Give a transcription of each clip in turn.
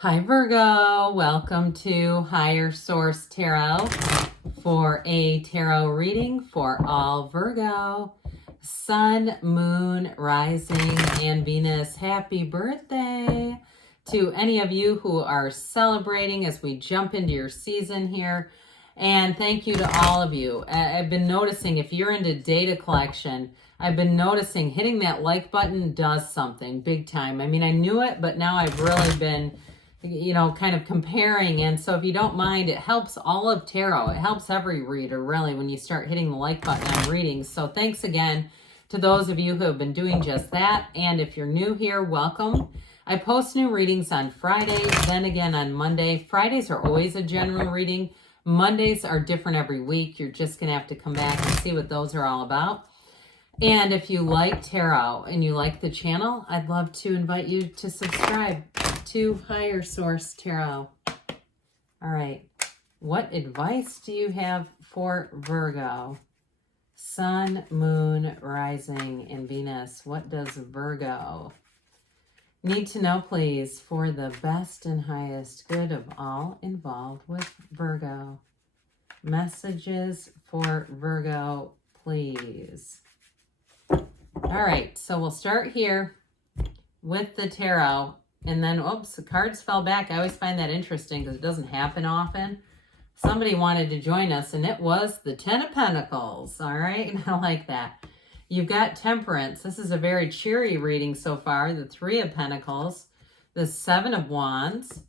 Hi Virgo, welcome to Higher Source Tarot for a tarot reading for all Virgo, Sun, Moon, Rising, and Venus. Happy birthday to any of you who are celebrating as we jump into your season here. And thank you to all of you. I've been noticing if you're into data collection, I've been noticing hitting that like button does something big time. I mean, I knew it, but now I've really been kind of comparing. And so if you don't mind, it helps all of tarot. It helps every reader, really, when you start hitting the like button on readings. So thanks again to those of you who have been doing just that. And if you're new here, welcome. I post new readings on Friday, then again on Monday. Fridays are always a general reading. Mondays are different every week. You're just going to have to come back and see what those are all about. And if you like tarot and you like the channel, I'd love to invite you to subscribe to Higher Source Tarot. All right. What advice do you have for Virgo? Sun, Moon, Rising, and Venus. What does Virgo need to know, please, for the best and highest good of all involved with Virgo? Messages for Virgo, please. All right, so we'll start here with the tarot, and then, oops, the cards fell back. I always find that interesting because it doesn't happen often. Somebody wanted to join us, and it was the Ten of Pentacles, all right? And I like that. You've got Temperance. This is a very cheery reading so far. The Three of Pentacles, the Seven of Wands,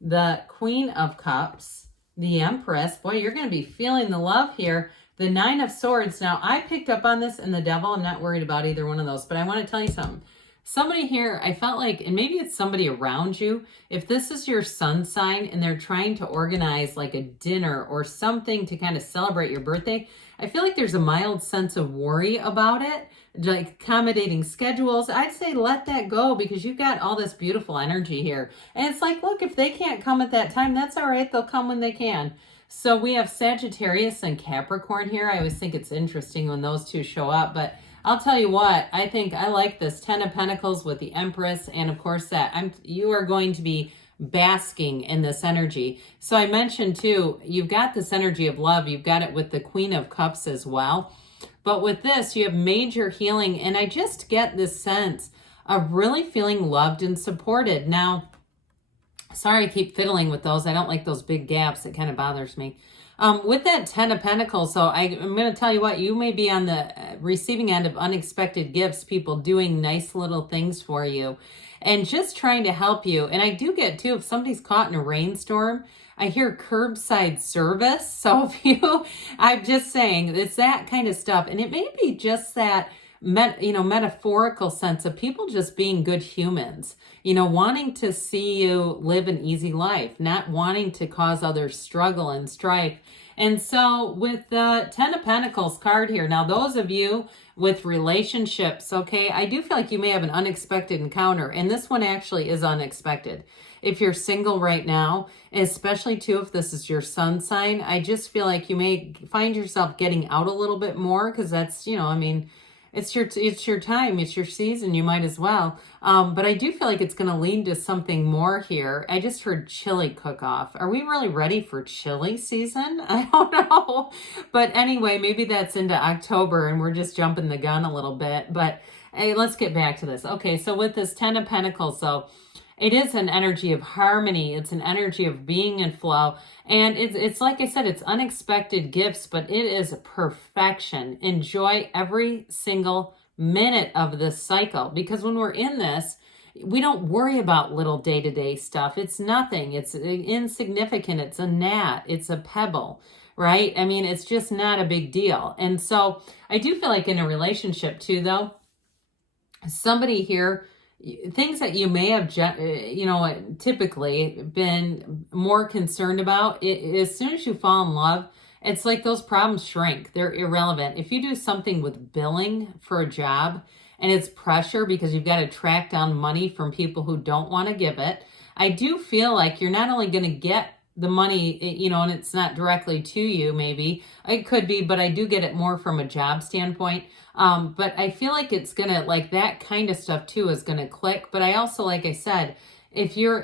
the Queen of Cups, the Empress. Boy, you're going to be feeling the love here. The Nine of Swords. Now, I picked up on this in the Devil. I'm not worried about either one of those, but I want to tell you something. Somebody here, I felt like, and maybe it's somebody around you, if this is your sun sign and they're trying to organize like a dinner or something to kind of celebrate your birthday, I feel like there's a mild sense of worry about it, like accommodating schedules. I'd say let that go because you've got all this beautiful energy here. And it's like, look, if they can't come at that time, that's all right. They'll come when they can. So we have Sagittarius and Capricorn here. I always think it's interesting when those two show up, but I'll tell you what, I think I like this Ten of Pentacles with the Empress, and of course that you are going to be basking in this energy. So I mentioned too, you've got this energy of love. You've got it with the Queen of Cups as well. But with this, you have major healing, and I just get this sense of really feeling loved and supported. Now, sorry I keep fiddling with those. I don't like those big gaps. It kind of bothers me. With that Ten of Pentacles, so I'm going to tell you what, you may be on the receiving end of unexpected gifts, people doing nice little things for you and just trying to help you. And I do get, too, if somebody's caught in a rainstorm, I hear curbside service. So I'm just saying, it's that kind of stuff. And it may be just that metaphorical sense of people just being good humans, wanting to see you live an easy life, not wanting to cause others struggle and strife. And so with the Ten of Pentacles card here, now those of you with relationships, okay, I do feel like you may have an unexpected encounter, and this one actually is unexpected. If you're single right now, especially too if this is your sun sign, I just feel like you may find yourself getting out a little bit more because that's, it's your time, it's your season, you might as well. But I do feel like it's going to lead to something more here. I just heard chili cook-off. Are we really ready for chili season? I don't know. But anyway, maybe that's into October and we're just jumping the gun a little bit. But hey, let's get back to this. Okay, so with this Ten of Pentacles, so it is an energy of harmony. It's an energy of being in flow. And it's like I said, it's unexpected gifts, but it is perfection. Enjoy every single minute of this cycle, because when we're in this, we don't worry about little day-to-day stuff. It's nothing. It's insignificant. It's a gnat. It's a pebble, right? I mean, it's just not a big deal. And so I do feel like in a relationship too, though, somebody here, things that you may have, typically been more concerned about, as soon as you fall in love, it's like those problems shrink. They're irrelevant. If you do something with billing for a job and it's pressure because you've got to track down money from people who don't want to give it, I do feel like you're not only going to get the money, and it's not directly to you, maybe. It could be, but I do get it more from a job standpoint. But I feel like it's going to, like that kind of stuff too is going to click. But I also, like I said, if you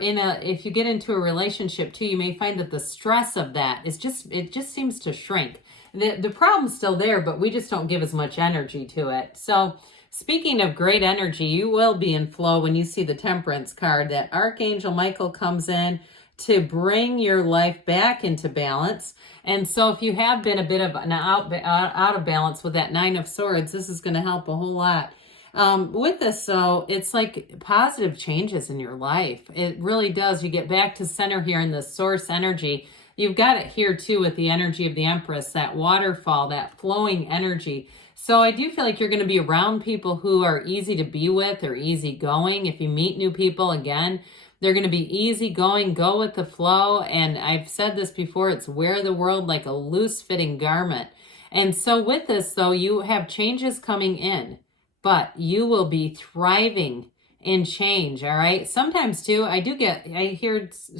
get into a relationship too, you may find that the stress of that it just seems to shrink. The problem's still there, but we just don't give as much energy to it. So speaking of great energy, you will be in flow when you see the Temperance card. That Archangel Michael comes in to bring your life back into balance. And so if you have been a bit of out of balance with that Nine of Swords, this is going to help a whole lot. With this, so it's like positive changes in your life. It really does. You get back to center here in the source energy. You've got it here too with the energy of the Empress, that waterfall, that flowing energy. So I do feel like you're going to be around people who are easy to be with or easygoing. If you meet new people, again, they're going to be easygoing, go with the flow. And I've said this before, it's wear the world like a loose fitting garment. And so with this, though, you have changes coming in, but you will be thriving in change. All right. Sometimes too, I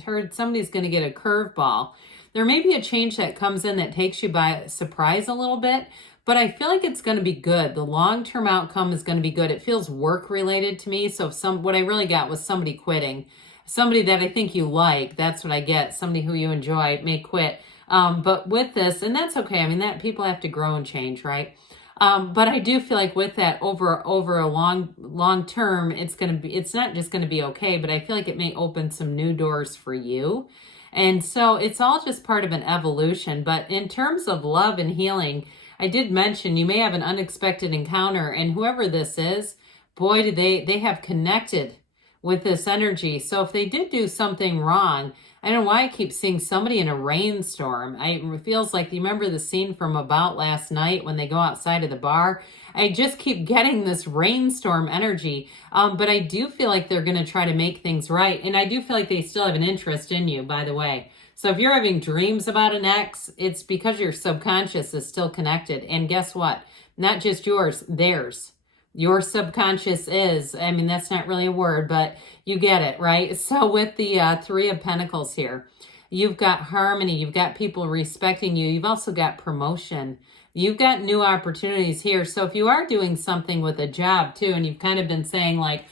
heard somebody's going to get a curveball. There may be a change that comes in that takes you by surprise a little bit, but I feel like it's going to be good. The long-term outcome is going to be good. It feels work related to me. So what I really got was somebody quitting, somebody that I think you like. That's what I get. Somebody who you enjoy may quit. But with this, and that's okay. I mean, that people have to grow and change, right? But I do feel like with that over a long term, it's not just going to be okay, but I feel like it may open some new doors for you. And so it's all just part of an evolution. But in terms of love and healing, I did mention you may have an unexpected encounter, and whoever this is, boy, do they have connected with this energy. So if they did do something wrong, I don't know why I keep seeing somebody in a rainstorm. It feels like, you remember the scene from About Last Night when they go outside of the bar? I just keep getting this rainstorm energy. But I do feel like they're going to try to make things right. And I do feel like they still have an interest in you, by the way. So if you're having dreams about an ex, it's because your subconscious is still connected. And guess what? Not just yours, theirs. Your subconscious is, I mean, that's not really a word, but you get it, right? So with the Three of Pentacles here, you've got harmony, you've got people respecting you, you've also got promotion, you've got new opportunities here. So if you are doing something with a job too, and you've kind of been saying like,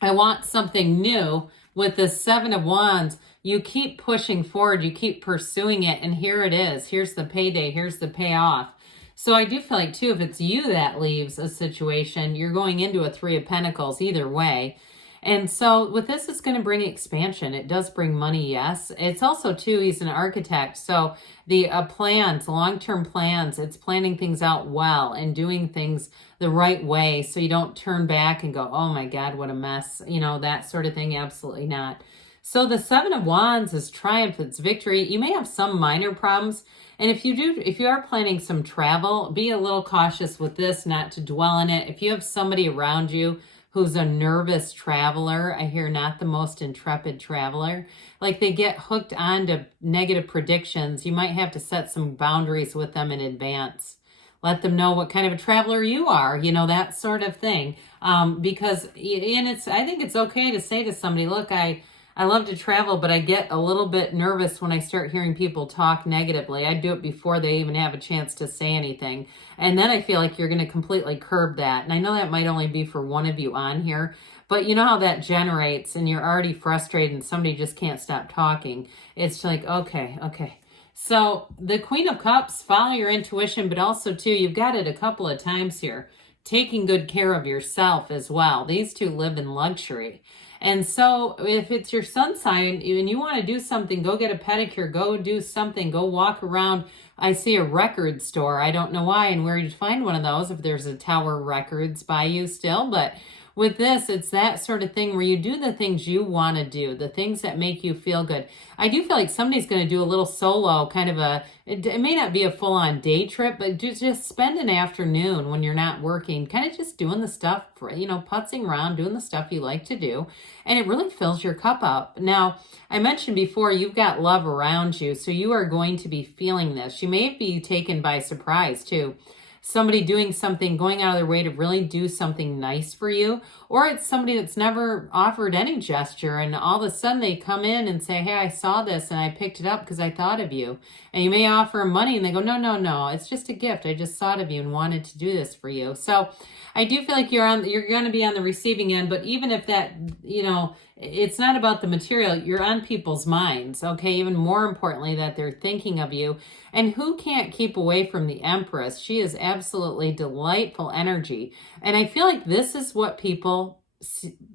I want something new, with the Seven of Wands, you keep pushing forward, you keep pursuing it, and here it is. Here's the payday, here's the payoff. So I do feel like, too, if it's you that leaves a situation, you're going into a Three of Pentacles either way. And so with this, it's going to bring expansion. It does bring money, yes. It's also, too, he's an architect. So the plans, long-term plans, it's planning things out well and doing things the right way so you don't turn back and go, oh, my God, what a mess. You know, that sort of thing. Absolutely not. So the Seven of Wands is triumph. It's victory. You may have some minor problems. And if you are planning some travel, be a little cautious with this, not to dwell in it. If you have somebody around you who's a nervous traveler, I hear not the most intrepid traveler, like they get hooked onto negative predictions, you might have to set some boundaries with them in advance. Let them know what kind of a traveler you are, you know, that sort of thing. Because I think it's okay to say to somebody, look, I love to travel, but I get a little bit nervous when I start hearing people talk negatively. I do it before they even have a chance to say anything. And then I feel like you're going to completely curb that. And I know that might only be for one of you on here, but you know how that generates and you're already frustrated and somebody just can't stop talking. It's like, okay. So the Queen of Cups, follow your intuition, but also too, you've got it a couple of times here, taking good care of yourself as well. These two live in luxury. And so if it's your sun sign and you want to do something, go get a pedicure, go do something, go walk around. I see a record store. I don't know why and where you'd find one of those, if there's a Tower Records by you still. But with this, it's that sort of thing where you do the things you want to do, the things that make you feel good. I do feel like somebody's going to do a little solo kind of it may not be a full-on day trip, but just spend an afternoon when you're not working, kind of just doing the stuff, putzing around, doing the stuff you like to do. And it really fills your cup up. Now, I mentioned before, you've got love around you, so you are going to be feeling this. You may be taken by surprise, too. Somebody doing something, going out of their way to really do something nice for you, or it's somebody that's never offered any gesture and all of a sudden they come in and say, hey, I saw this and I picked it up because I thought of you. And you may offer them money and they go, no, it's just a gift. I just thought of you and wanted to do this for you. So I do feel like you're going to be on the receiving end, but even if that, it's not about the material. You're on people's minds, okay? Even more importantly, that they're thinking of you. And who can't keep away from the Empress? She is absolutely delightful energy. And I feel like this is what people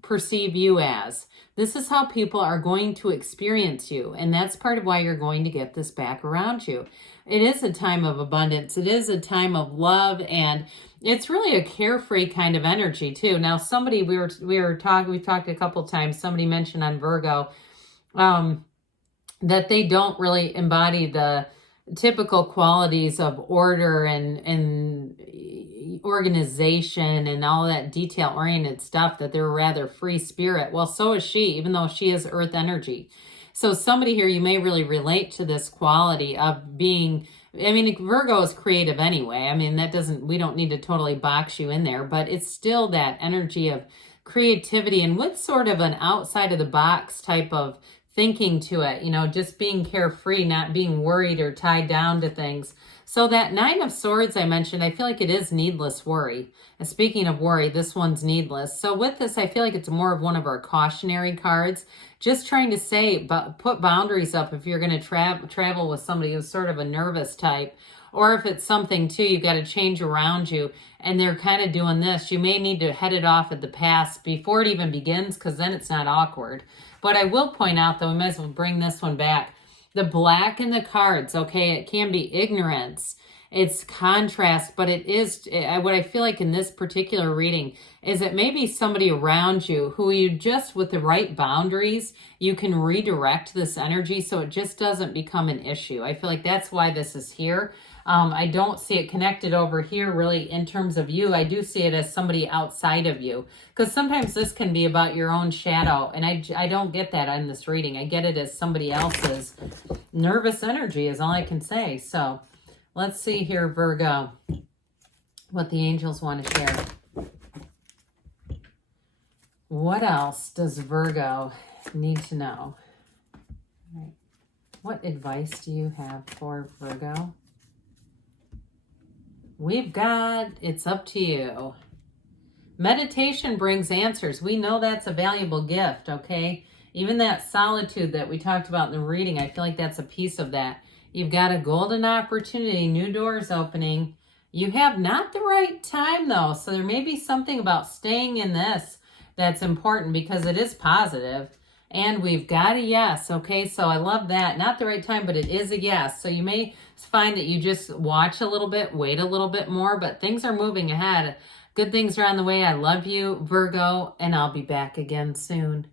perceive you as. This is how people are going to experience you. And that's part of why you're going to get this back around you. It is a time of abundance. It is a time of love, and it's really a carefree kind of energy too. Now, somebody we've talked a couple times. Somebody mentioned on Virgo that they don't really embody the typical qualities of order and organization and all that detail-oriented stuff, that they're rather free spirit. Well, so is she, even though she is earth energy. So somebody here, you may really relate to this quality of being, I mean, Virgo is creative anyway. I mean, we don't need to totally box you in there, but it's still that energy of creativity and with sort of an outside of the box type of thinking to it, just being carefree, not being worried or tied down to things. So that Nine of Swords I mentioned, I feel like it is needless worry. And speaking of worry, this one's needless. So with this, I feel like it's more of one of our cautionary cards. Just trying to say, but put boundaries up if you're going to travel with somebody who's sort of a nervous type. Or if it's something too, you've got to change around you and they're kind of doing this, you may need to head it off at the pass before it even begins, because then it's not awkward. But I will point out, though, we might as well bring this one back. The black in the cards, okay, it can be ignorance. It's contrast, but it is, what I feel like in this particular reading is it may be somebody around you who you just, with the right boundaries, you can redirect this energy so it just doesn't become an issue. I feel like that's why this is here. I don't see it connected over here really in terms of you. I do see it as somebody outside of you, because sometimes this can be about your own shadow, and I don't get that in this reading. I get it as somebody else's nervous energy is all I can say. So let's see here, Virgo, what the angels want to share. What else does Virgo need to know? All right. What advice do you have for Virgo? We've got, it's up to you. Meditation brings answers. We know that's a valuable gift, okay? Even that solitude that we talked about in the reading, I feel like that's a piece of that. You've got a golden opportunity, new doors opening. You have not the right time, though, so there may be something about staying in this that's important because it is positive. And we've got a yes, okay? So I love that. Not the right time, but it is a yes. So you may find that you just watch a little bit, wait a little bit more, but things are moving ahead. Good things are on the way. I love you, Virgo, and I'll be back again soon.